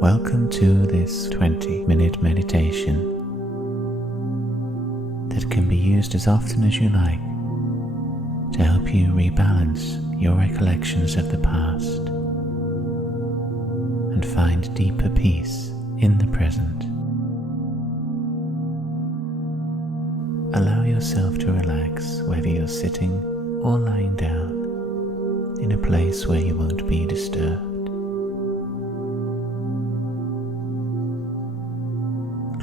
Welcome to this 20-minute meditation that can be used as often as you like to help you rebalance your recollections of the past and find deeper peace in the present. Allow yourself to relax whether you're sitting or lying down in a place where you won't be disturbed.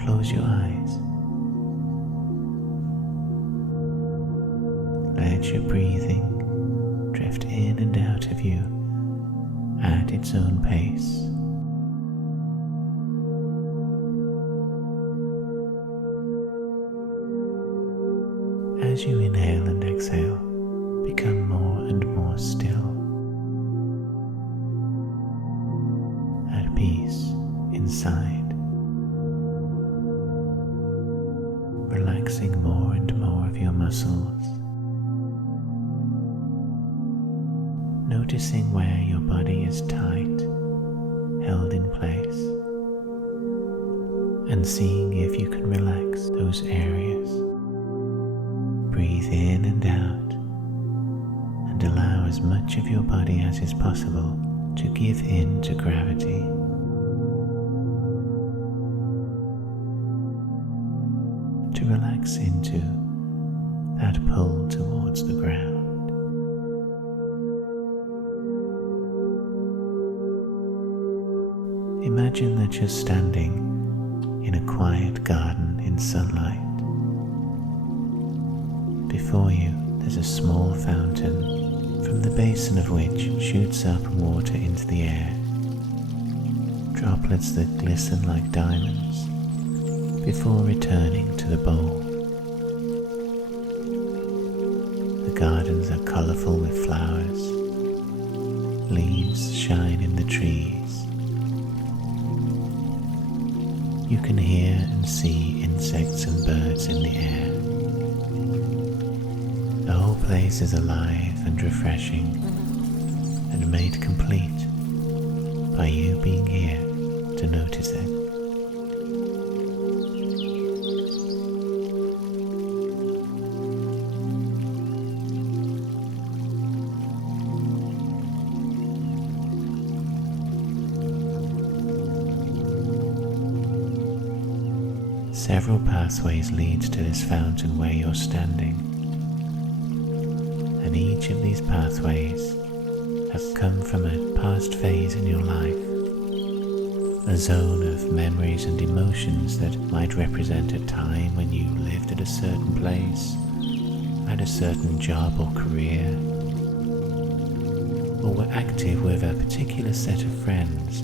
Close your eyes. Let your breathing drift in and out of you at its own pace. As you inhale and exhale, become more and more still, at peace inside. Relaxing more and more of your muscles, noticing where your body is tight, held in place, and seeing if you can relax those areas. Breathe in and out, and allow as much of your body as is possible to give in to gravity. To relax into that pull towards the ground. Imagine that you're standing in a quiet garden in sunlight. Before you, there's a small fountain from the basin of which shoots up water into the air. Droplets that glisten like diamonds before returning to the bowl. The gardens are colourful with flowers. Leaves shine in the trees. You can hear and see insects and birds in the air. The whole place is alive and refreshing and made complete by you being here to notice it. Several pathways lead to this fountain where you're standing, and each of these pathways has come from a past phase in your life, a zone of memories and emotions that might represent a time when you lived at a certain place, had a certain job or career, or were active with a particular set of friends,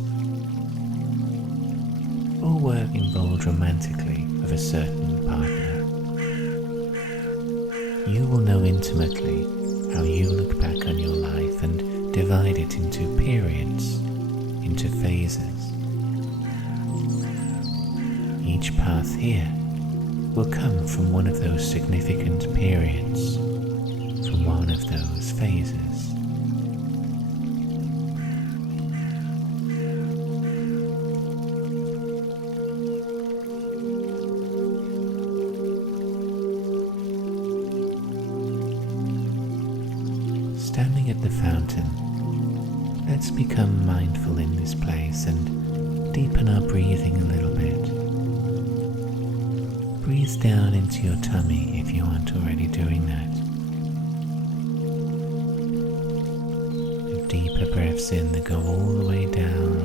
or were involved romantically with a certain partner. You will know intimately how you look back on your life and divide it into periods, into phases. Each path here will come from one of those significant periods, from one of those phases. Standing at the fountain, let's become mindful in this place and deepen our breathing a little bit. Breathe down into your tummy if you aren't already doing that. Deeper breaths in that go all the way down.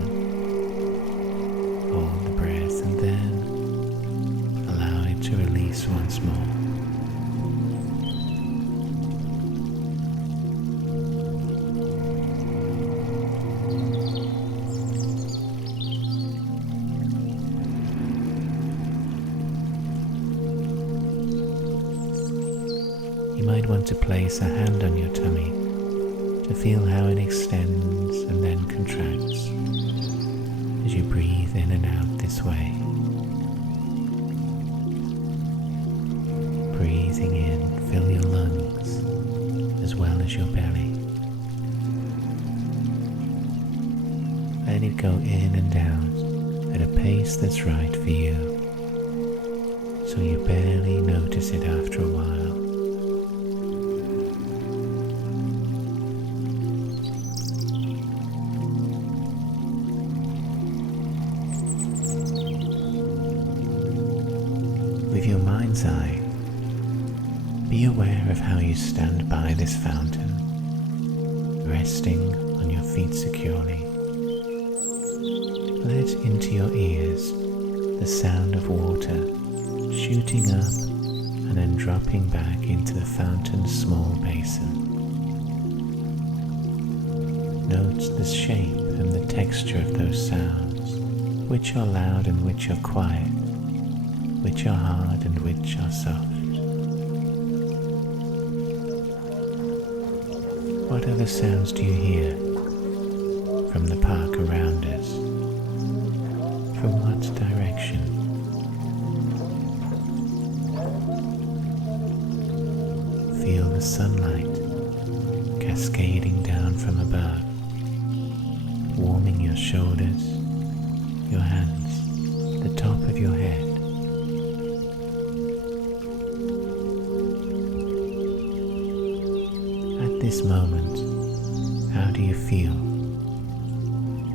Hold the breath and then allow it to release once more. You might want to place a hand on your tummy to feel how it extends and then contracts as you breathe in and out this way. Breathing in, fill your lungs as well as your belly. Let it go in and out at a pace that's right for you, so you barely notice it after a while. With your mind's eye, be aware of how you stand by this fountain, resting on your feet securely. Let into your ears the sound of water shooting up and then dropping back into the fountain's small basin. Note the shape and the texture of those sounds, which are loud and which are quiet, which are hard and which are soft. What other sounds do you hear from the park around us? From what direction? Feel the sunlight cascading down from above, warming your shoulders, your hands, the top of your head. At this moment, how do you feel?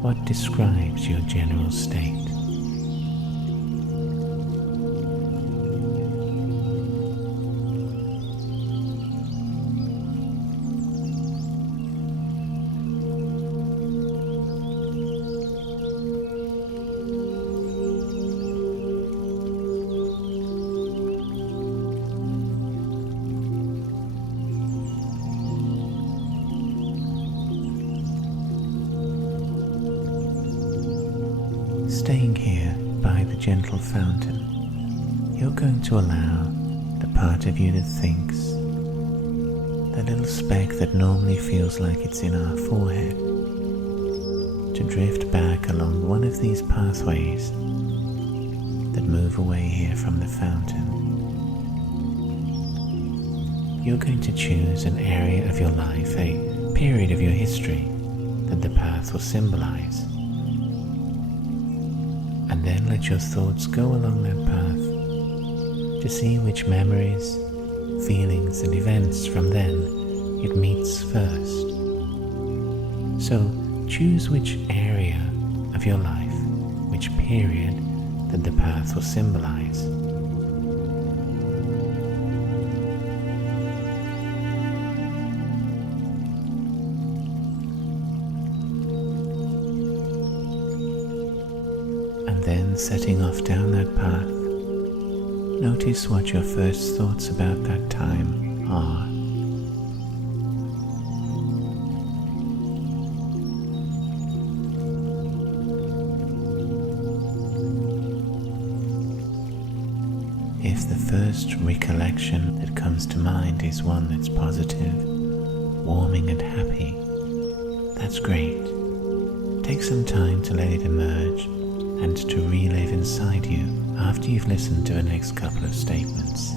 What describes your general state? Staying here by the gentle fountain, you're going to allow the part of you that thinks, that little speck that normally feels like it's in our forehead, to drift back along one of these pathways that move away here from the fountain. You're going to choose an area of your life, a period of your history that the path will symbolize. And then let your thoughts go along that path to see which memories, feelings and events from then it meets first. So choose which area of your life, which period that the path will symbolize. Then setting off down that path, notice what your first thoughts about that time are. If the first recollection that comes to mind is one that's positive, warming and happy, that's great. Take some time to let it emerge and to relive inside you after you've listened to the next couple of statements.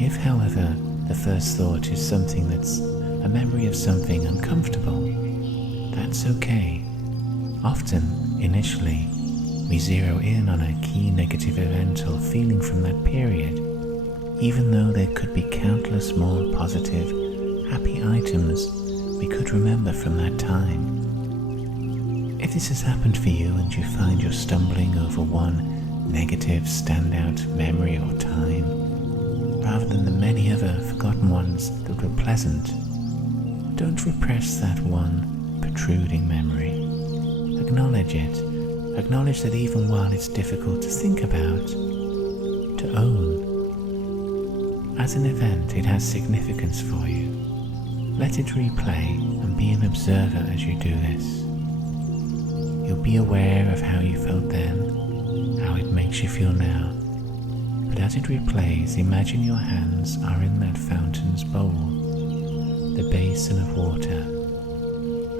If, however, the first thought is something that's a memory of something uncomfortable, that's okay. Often, initially, we zero in on a key negative event or feeling from that period, even though there could be countless more positive, happy items we could remember from that time. If this has happened for you and you find you're stumbling over one negative standout memory or time, rather than the many other forgotten ones that were pleasant, don't repress that one protruding memory. Acknowledge it. Acknowledge that even while it's difficult to think about, to own, as an event it has significance for you. Let it replay and be an observer as you do this. You'll be aware of how you felt then, how it makes you feel now, But as it replays, imagine your hands are in that fountain's bowl, the basin of water,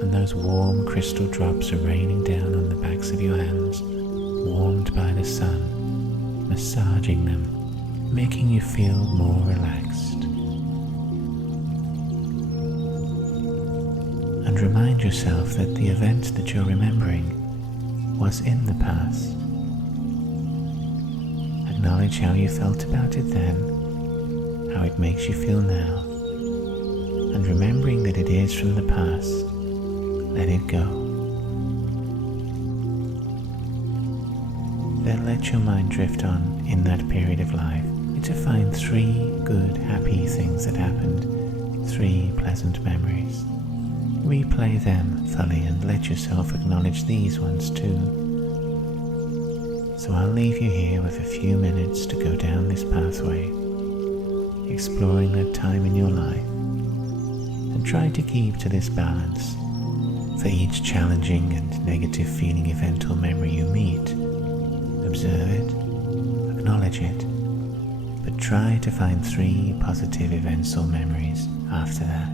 and those warm crystal drops are raining down on the backs of your hands, warmed by the sun, massaging them, making you feel more relaxed. And remind yourself that the event that you're remembering was in the past. Acknowledge how you felt about it then, how it makes you feel now, and remembering that it is from the past, let it go. Then let your mind drift on in that period of life to find 3 good, happy things that happened, 3 pleasant memories. Replay them fully and let yourself acknowledge these ones too. So I'll leave you here with a few minutes to go down this pathway, exploring that time in your life, and try to keep to this balance. For each challenging and negative feeling, event or memory you meet, observe it, acknowledge it, but try to find 3 positive events or memories after that.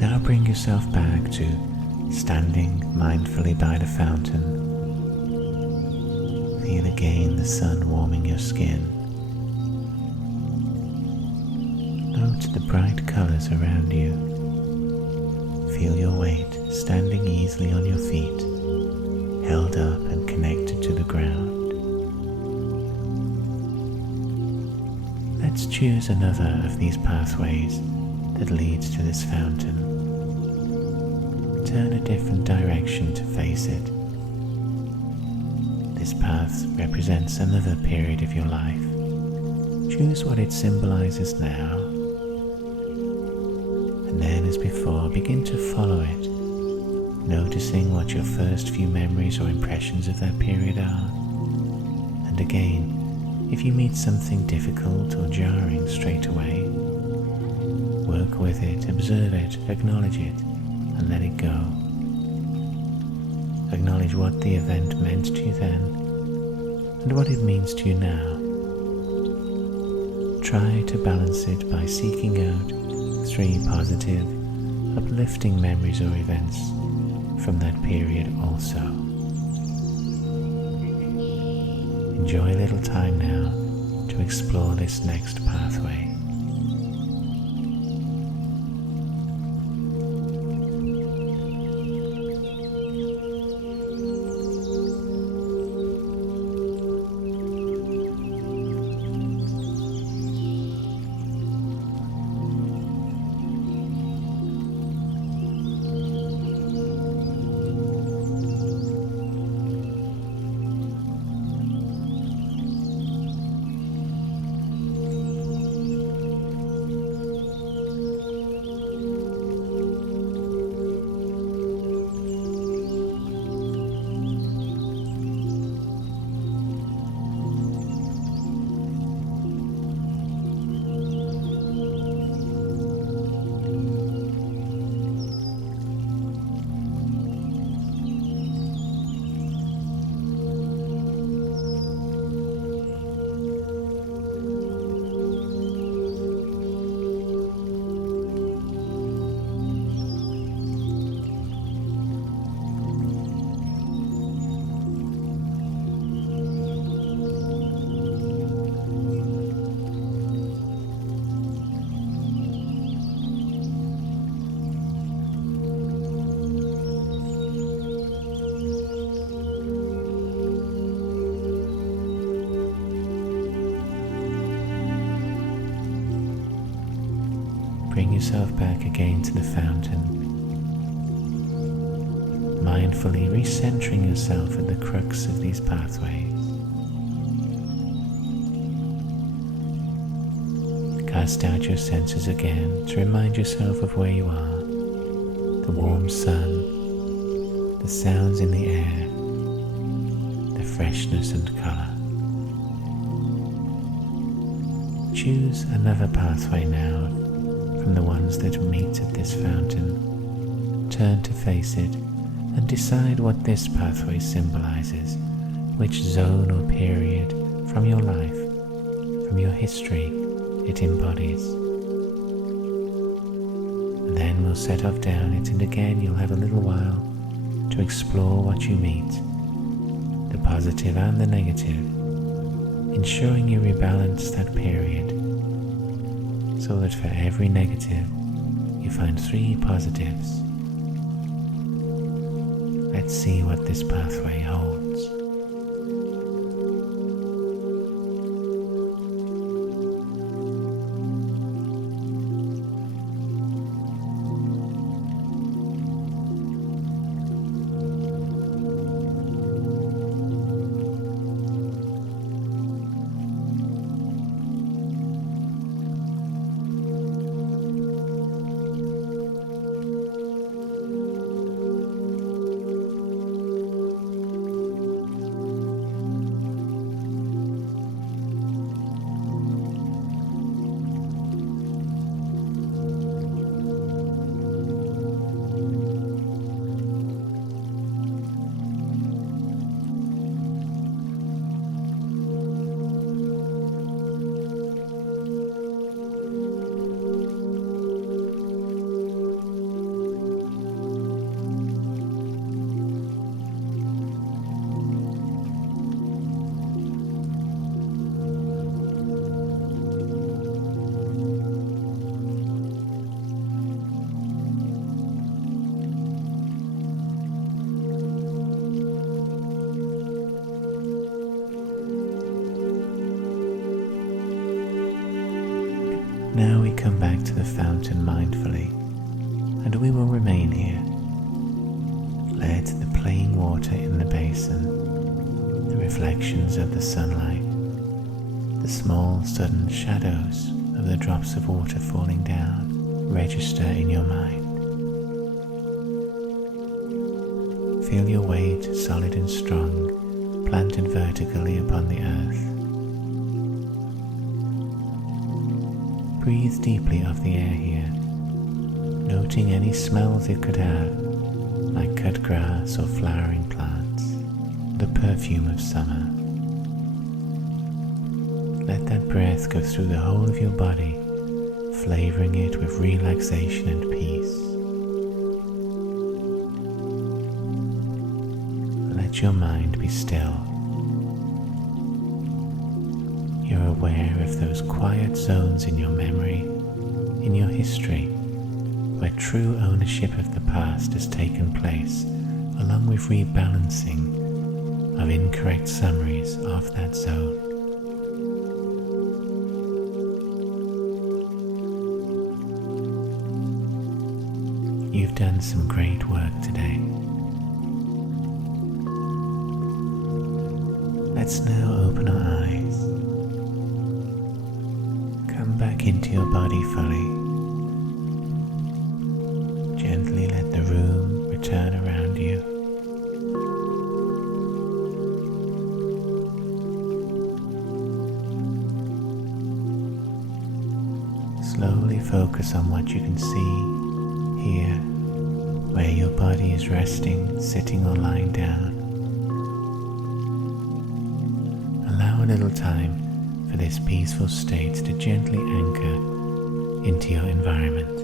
Now bring yourself back to standing mindfully by the fountain. Feel again the sun warming your skin. Note the bright colors around you. Feel your weight standing easily on your feet, held up and connected to the ground. Let's choose another of these pathways that leads to this fountain. Turn a different direction to face it. This path represents another period of your life. Choose what it symbolizes now, and then as before, begin to follow it, noticing what your first few memories or impressions of that period are. And again, if you meet something difficult or jarring straight away, work with it, observe it, acknowledge it, and let it go. Acknowledge what the event meant to you then, and what it means to you now. Try to balance it by seeking out 3 positive, uplifting memories or events from that period also. Enjoy a little time now to explore this next pathway. yourself back again to the fountain, mindfully recentering yourself at the crux of these pathways. Cast out your senses again to remind yourself of where you are, the warm sun, the sounds in the air, the freshness and colour. Choose another pathway now from the ones that meet at this fountain. Turn to face it and decide what this pathway symbolises, which zone or period from your life, from your history, it embodies. And then we'll set off down it, and again you'll have a little while to explore what you meet, the positive and the negative, ensuring you rebalance that period so that for every negative you find 3 positives. Let's see what this pathway holds. Now we come back to the fountain mindfully, and we will remain here, led to the playing water in the basin, the reflections of the sunlight, the small sudden shadows of the drops of water falling down register in your mind. Feel your weight solid and strong, planted vertically upon the earth. Breathe deeply of the air here, noting any smells it could have, like cut grass or flowering plants, the perfume of summer. Let that breath go through the whole of your body, flavoring it with relaxation and peace. Let your mind be still. You're aware of those quiet zones in your memory, in your history, where true ownership of the past has taken place, along with rebalancing of incorrect summaries of that zone. You've done some great work today. Let's now open our eyes. Come back into your body fully. Gently let the room return around you. Slowly focus on what you can see, hear, where your body is resting, sitting or lying down. Allow a little time for this peaceful state to gently anchor into your environment.